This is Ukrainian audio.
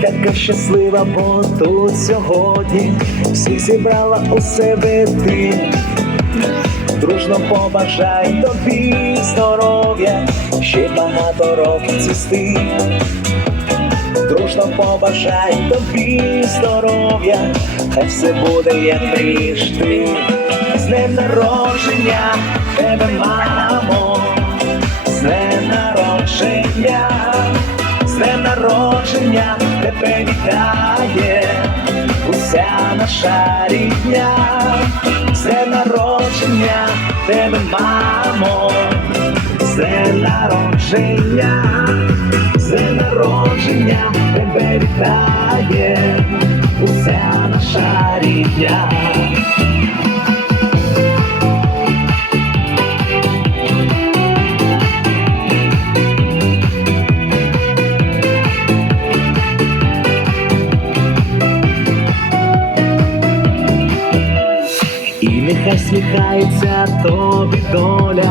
така щаслива, бо тут сьогодні всіх зібрала у себе ти. Дружно побажай тобі здоров'я, ще багато років цвісти. Дружно побажай тобі здоров'я, хай все буде як мрієш ти. З днем народження тебе, мамо, з днем народження, з днем народження тебе уся наша рідня, все народження тебе, мамо, все народження, все народження тебе вітає уся наша рідня. І нехай сміхається тобі доля,